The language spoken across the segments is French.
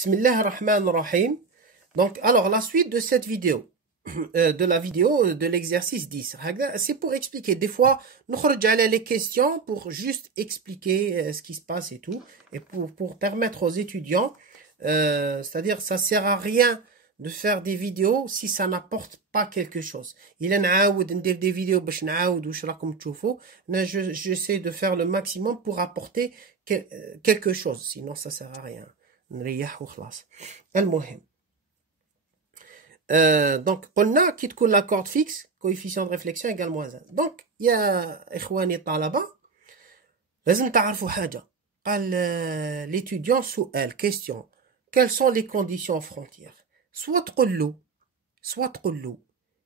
Bismillah ar-Rahman ar-Rahim. Donc, alors, la suite de cette vidéo, de la vidéo de l'exercice 10, c'est pour expliquer. Des fois, nous regardons les questions pour juste expliquer ce qui se passe et tout, et pour permettre aux étudiants, c'est-à-dire, ça sert à rien de faire des vidéos si ça n'apporte pas quelque chose. Il en a des vidéos j'essaie de faire le maximum pour apporter quelque chose, sinon ça sert à rien. نريح وخلاص. المهم donc قلنا كي تكون la corde fixe coefficient de réflexion égale moins 1. donc يا إخواني الطلبة لازم تعرفوا حاجة. قال l'étudiant سؤال question quelles sont les conditions frontières. soit تقول له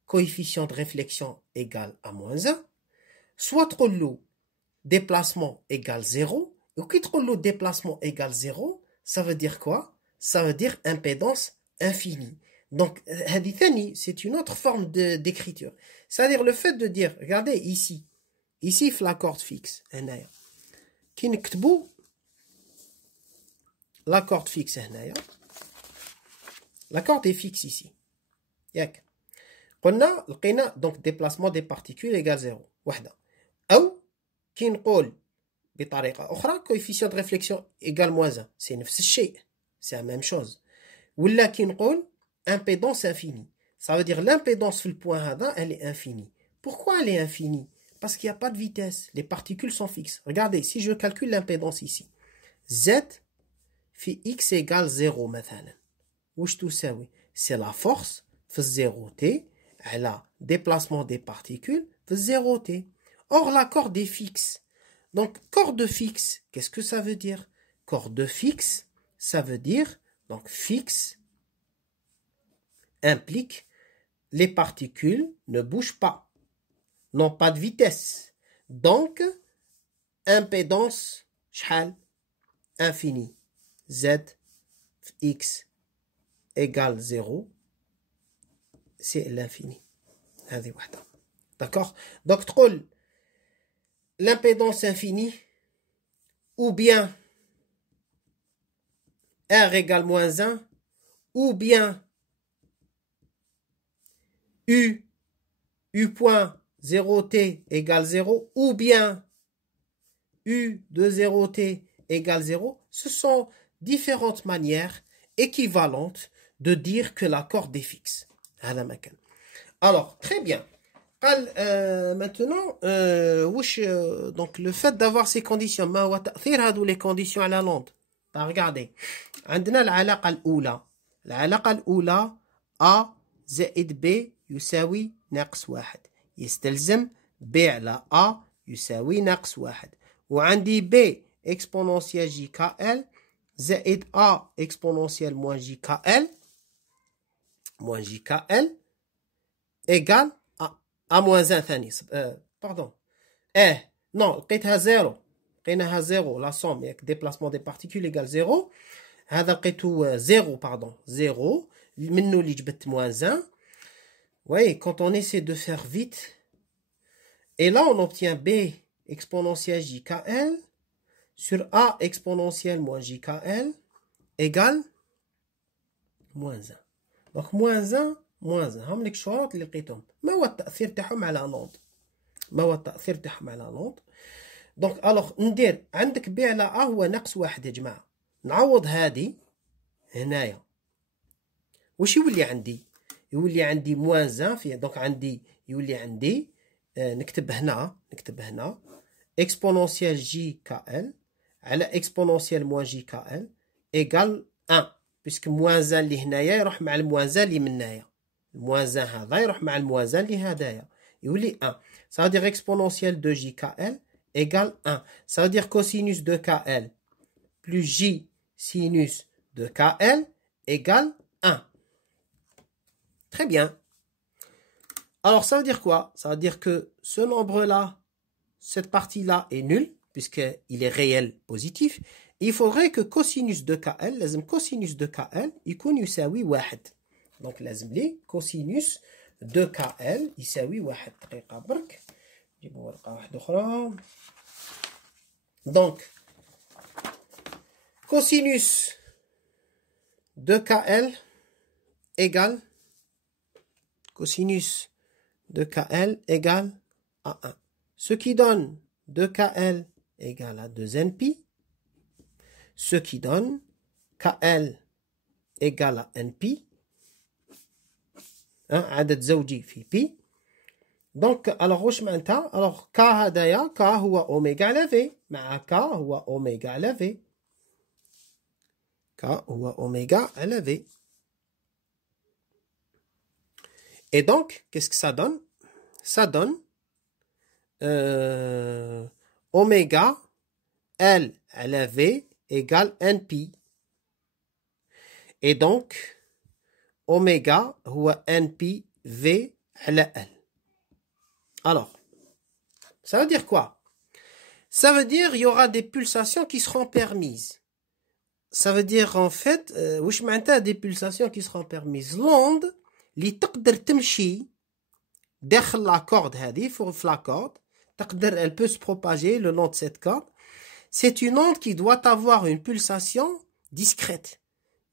coefficient de réflexion égale à moins 1, soit تقول له déplacement égale 0. ou كي تقول له déplacement égale 0, ça veut dire quoi? Ça veut dire impédance infinie. Donc, c'est une autre forme d'écriture. C'est-à-dire le fait de dire, regardez ici, la corde fixe. Qui نكتبوا la corde fixe. La corde est fixe ici. ياك. قلنا لقينا donc déplacement des particules égale 0. واحدة. أو كي نقول بطريقة أخرى coefficient de réflexion égale moins 1. C'est نفس الشيء. C'est la même chose. ولا كي نقول impédance infinie. Ça veut dire l'impédance في البوint هذا elle est infinie. Pourquoi elle est infinie? Parce qu'il n'y a pas de vitesse. Les particules sont fixes. Regardez, si je calcule l'impédance ici. Z في x égale 0 مثلا. واش تساوي؟ C'est la force في 0t على déplacement des particules في 0t. Or la corde est fixe. Donc, corde fixe, qu'est-ce que ça veut dire? Corde fixe, ça veut dire, donc fixe implique les particules ne bougent pas, n'ont pas de vitesse. Donc, impédance, شحال? Infinie. Z, x égale 0, c'est l'infini. D'accord? Donc, تقول l'impédance infinie, ou bien R égale moins 1, ou bien U point 0t égale 0, ou bien U de 0t égale 0, ce sont différentes manières équivalentes de dire que la corde est fixe. Alors, très bien. Maintenant, donc le fait d'avoir ces conditions, ما هو تأثير هذو les conditions على l'onde. Regardez, عندنا العلاقة الأولى A زائد B يساوي ناقص 1. يستلزم B على A يساوي ناقص 1. وعندي B exponentielle JKL زائد A exponentielle moins JKL égale A moins 1 ثاني. Pardon. Non, لقيتها 0. لقيناها 0 la somme avec déplacement des particules égale 0. هذا لقيته 0 pardon. 0. منه اللي جبت moins 1. Oui, quand on essaie de faire vite. Et là, on obtient B exponentielle JKL sur A exponentielle moins JKL égale moins 1. Donc, moins 1. هم لك الشروط اللي لقيتهم. ما هو التأثير تاعهم على لوند؟ دونك الوغ ندير عندك بي على ا هو ناقص 1 يا جماعه. نعوض هذه هنايا. واش يولي عندي؟ يولي عندي موان 1 في دونك عندي يولي عندي نكتب هنا اكسبونونسيال جي كا ال على اكسبونونسيال موان جي كا ال ايغال 1 باسكو موان 1 اللي هنايا يروح مع الموان 1 اللي منايا. الموان 1 هذا يروح مع الموان 1 اللي هدايا يولي 1. Ça veut dire exponentielle de JKL égale 1. Ça veut dire cosinus de KL plus J sinus de KL égale 1. Très bien. Alors ça veut dire quoi? Ça veut dire que ce nombre-là, cette partie-là est nulle puisqu'il est réel positif. Il faudrait que cosinus de KL, لازم cosinus de KL يكون يساوي 1. Donc لازم لي cosinus de KL يساوي 1. دقيقة برك نجيبو ورقة واحدة أخرى. Donc cosinus 2KL égale cosinus de KL égale à 1. Ce qui donne 2KL égale à 2NP. Ce qui donne KL égale à NP. عدد زوجي في P. Donc, alors, واش معناتها؟ alors K هدايا K هو أوميغا على V. مع K هو أوميغا على V. K هو أوميغا على V. Et donc, qu'est-ce que ça donne? Ça donne oméga L à la V égale NP. Et donc, oméga ou NP V à la L. Alors, ça veut dire quoi? Ça veut dire qu'il y aura des pulsations qui seront permises. Ça veut dire en fait, واش معناتها des pulsations qui seront permises. L'onde اللي تقدر تمشي داخل la corde هذه في la corde تقدر elle peut se propager le long de cette corde. C'est une onde qui doit avoir une pulsation discrète.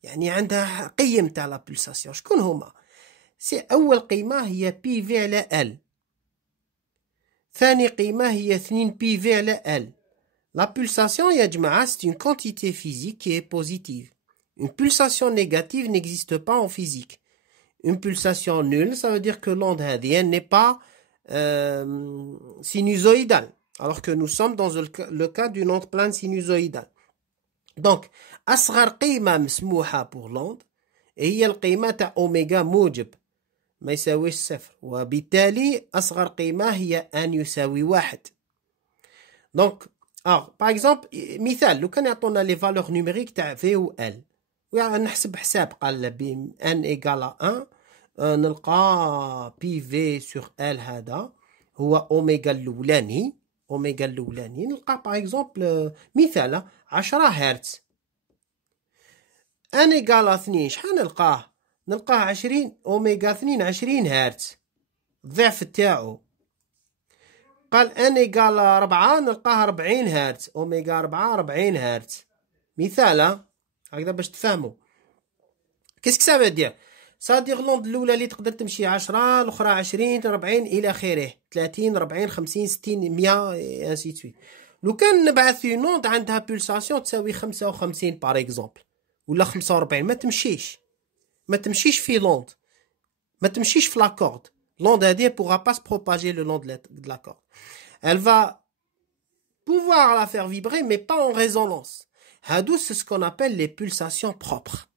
يعني عندها قيم تاع la pulsation. شكون هما؟ سي أول قيمة هي بي في على ال. ثاني قيمة هي 2 بي في على ال. La pulsation يا جماعة c'est une quantité physique qui est positive. Une pulsation négative n'existe pas en physique. Une pulsation nulle, ça veut dire que l'onde hadienne n'est pas sinusoïdale, alors que nous sommes dans le cas d'une onde plane sinusoïdale. Donc, أصغر قيمة مسموحة pour l'onde هي القيمة تاع أوميغا موجب ما يساويش صفر، وبالتالي أصغر قيمة هي أن يساوي 1. Donc, alors, par exemple, مثال لو كان يعطونا les valeurs numériques تاع V و L نحسب حساب قال ب n égale à 1 نلقى بي في سور ال هذا هو اوميغا الاولاني نلقى باغ اكزومبل مثال 10 هرتز ان ايغال 2 شحال نلقاه 20 اوميغا 2 20 هرتز الضعف تاعو. قال ان ايغال 4 نلقاه 40 هرتز اوميغا 4 40 هرتز مثال هكذا باش تفهموا. كيسك سا فادير؟ صادير لوند الاولى اللي تقدر تمشي 10 الاخرى 20 40 الى اخره 30 40 50 60 100 انسي سويت. لو كان نبعث اون نوند عندها بولساسيون تساوي 55 بار اكزومبل ولا 45 ما تمشيش في لوند، ما تمشيش في لاكورد. لوند هذه pourra pas se propager le long de la corde. Elle va pouvoir la faire vibrer mais pas en résonance. هادو c'est ce qu'on appelle les pulsations propres.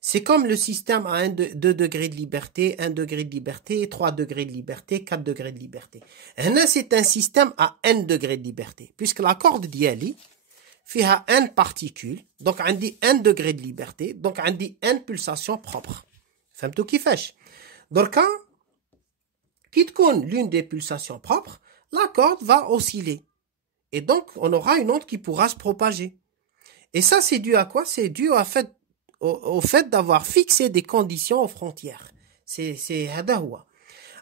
C'est comme le système à 2 degrés de liberté, 1 degré de liberté, 3 degrés de liberté, 4 degrés de liberté. Là, c'est un système à n degrés de liberté, puisque la corde d'Yali fait n particules, donc on dit 1 degré de liberté, donc on dit n pulsations propres. فهمتوا كيفاش؟ دركا كي تكون l'une des pulsations propres, la corde va osciller. Et donc, on aura une onde qui pourra se propager. Et ça, c'est dû à quoi? C'est dû au fait d'avoir fixé des conditions aux frontières. C'est hadahoua.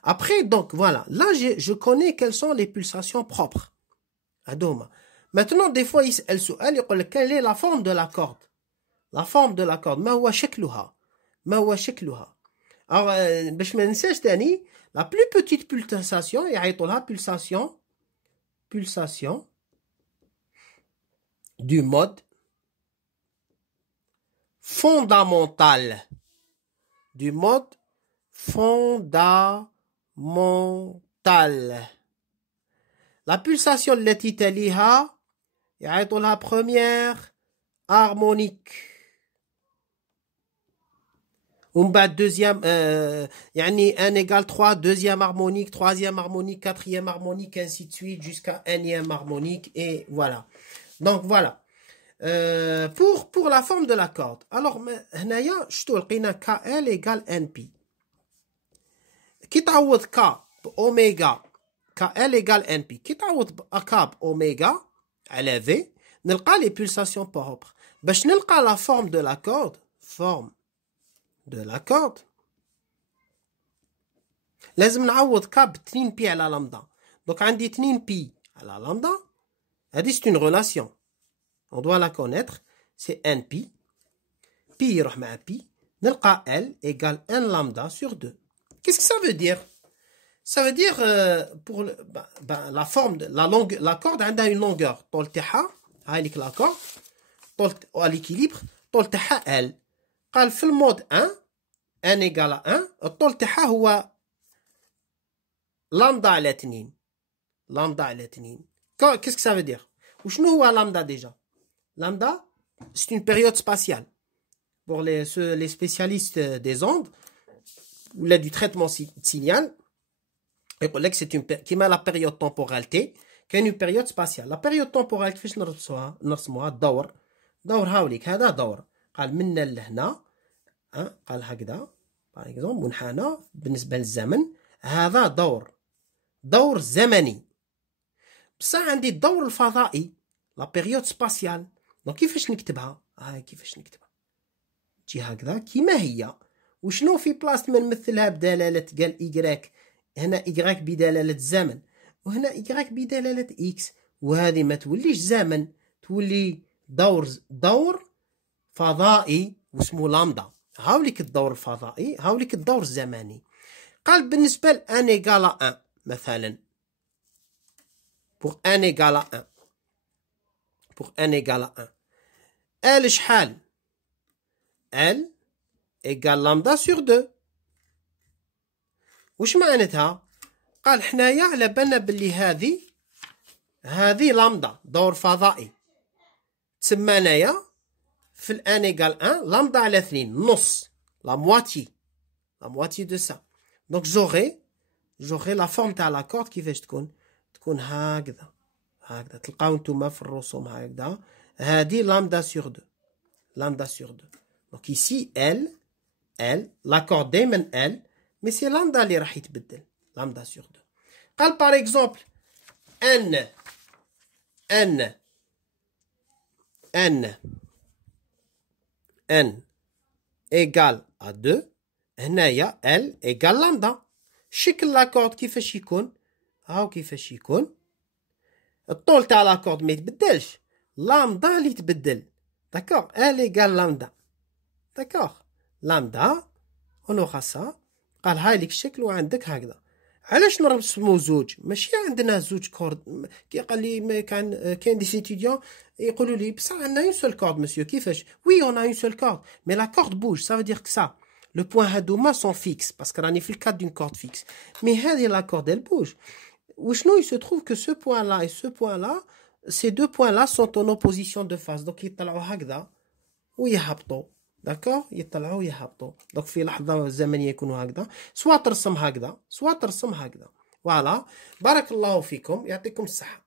Après, donc, voilà. Là, je connais quelles sont les pulsations propres. Adoma. Maintenant, des fois, elle se dit, quelle est la forme de la corde? La forme de la corde. Ma huwa shakluha. Alors, باش ما ننساش تاني, la plus petite pulsation, يعيطولها pulsation du mode fondamental. Du mode fondamental. La pulsation التي تليها يعيطوا لها première harmonique. ومن بعد deuxième يعني 1 égale 3 deuxième harmonique, troisième harmonique, quatrième harmonique, ainsi de suite jusqu'à énième harmonique et voilà. Donc voilà. Pour la forme de la corde. Alors, هنايا شتو لقينا KL égale NP. كي تعوض K بأوميغا KL égale NP. كي تعوض K بأوميغا على V نلقى les pulsations propres. باش نلقى la forme de la corde لازم نعوض K ب 2 بي على لامدا. donc عندي 2 بي على لامدا. هذه c'est une relation. On doit la connaître, c'est NP pi يروح مع pi نلقى L égale 1 lambda sur 2. Qu'est-ce que ça veut dire? Ça veut dire pour la forme, la corde a une longueur. طول تاعها هاي ليك la corde طول à l'équilibre طول تاعها L. قال في المود 1 1 égale à 1 الطول تاعها هو lambda على 2. lambda على 2. Qu'est-ce que ça veut dire? وشنو هو lambda déjà? Lambda, c'est une période spatiale. Pour les spécialistes des ondes, ou là du traitement de signal, c'est la période temporelle T, qui est une période spatiale. La période temporelle, كيفاش نرسموها؟ الدور هاوليك هذا دور. قال منا لهنا قال هكذا باغ اكزومبل ونحانا بالنسبة للزمن هذا دور زمني. بصح عندي الدور الفضائي لا بيريود سباسيال. دونك كيفاش نكتبها؟ كيفاش نكتبها؟ تجي هكذا كيما هي. وشنو في بلاصة ما نمثلها بدلالة قال إيكغيك، هنا إيكغيك بدلالة الزمن وهنا إيكغيك بدلالة إكس، وهذه ما توليش زمن، تولي دور فضائي واسمه لامدا. هاوليك الدور الفضائي، هاوليك الدور الزمني. قال بالنسبة ل 1 إيكال 1 مثلا pour 1 égale à 1 pour 1 égale à 1 L شحال؟ L égale lambda sur 2. وش معناتها؟ قال حنايا على بالنا باللي هذه لامدا دور فضائي، تسمى انايا في ال 1 égale 1 لامدا على 2 نص la moitié de ça. donc j'aurai la forme تاع لا كورد كيفاش تكون هكذا تلقاو نتوما في الرسوم هكذا. هذه لامدا سور 2 donc ici L la corde دائما L mais c'est lambda اللي راح يتبدل lambda sur 2. قال par exemple n égale à 2 هنايا L égale lambda. شكل لا كورد كيفاش يكون؟ هاو كيفاش يكون الطول تاع لا كورد ما يتبدلش، لامدا اللي يتبدل. داكوغ ال ايغال لامدا. داكوغ لامدا ونوخا سا. قال هاي ليك الشكل وعندك هكذا. علاش نرسمو زوج؟ ماشي عندنا زوج كورد. كي قال لي كاين دي ستوديون يقولوا لي بصح عندنا اون سول كورد مسيو. كيفاش؟ وي اون ا اون سول كورد مي لا كورد بوج. سا فو دير كو سا لو بوين هادوما سون فيكس باسكو راني في الكاد دون كورد فيكس، مي هذه لا كورد ال بوج. Il se trouve que ce point-là et ce point-là, ces deux points-là sont en opposition de phase. Donc, يطلعوا هكذا ويهبطوا. d'accord يطلعوا ويهبطوا. donc في لحظة زمنية يكونوا هكذا، سواء ترسم هكذا سواء ترسم هكذا. voilà. بارك الله فيكم، يعطيكم الصحة.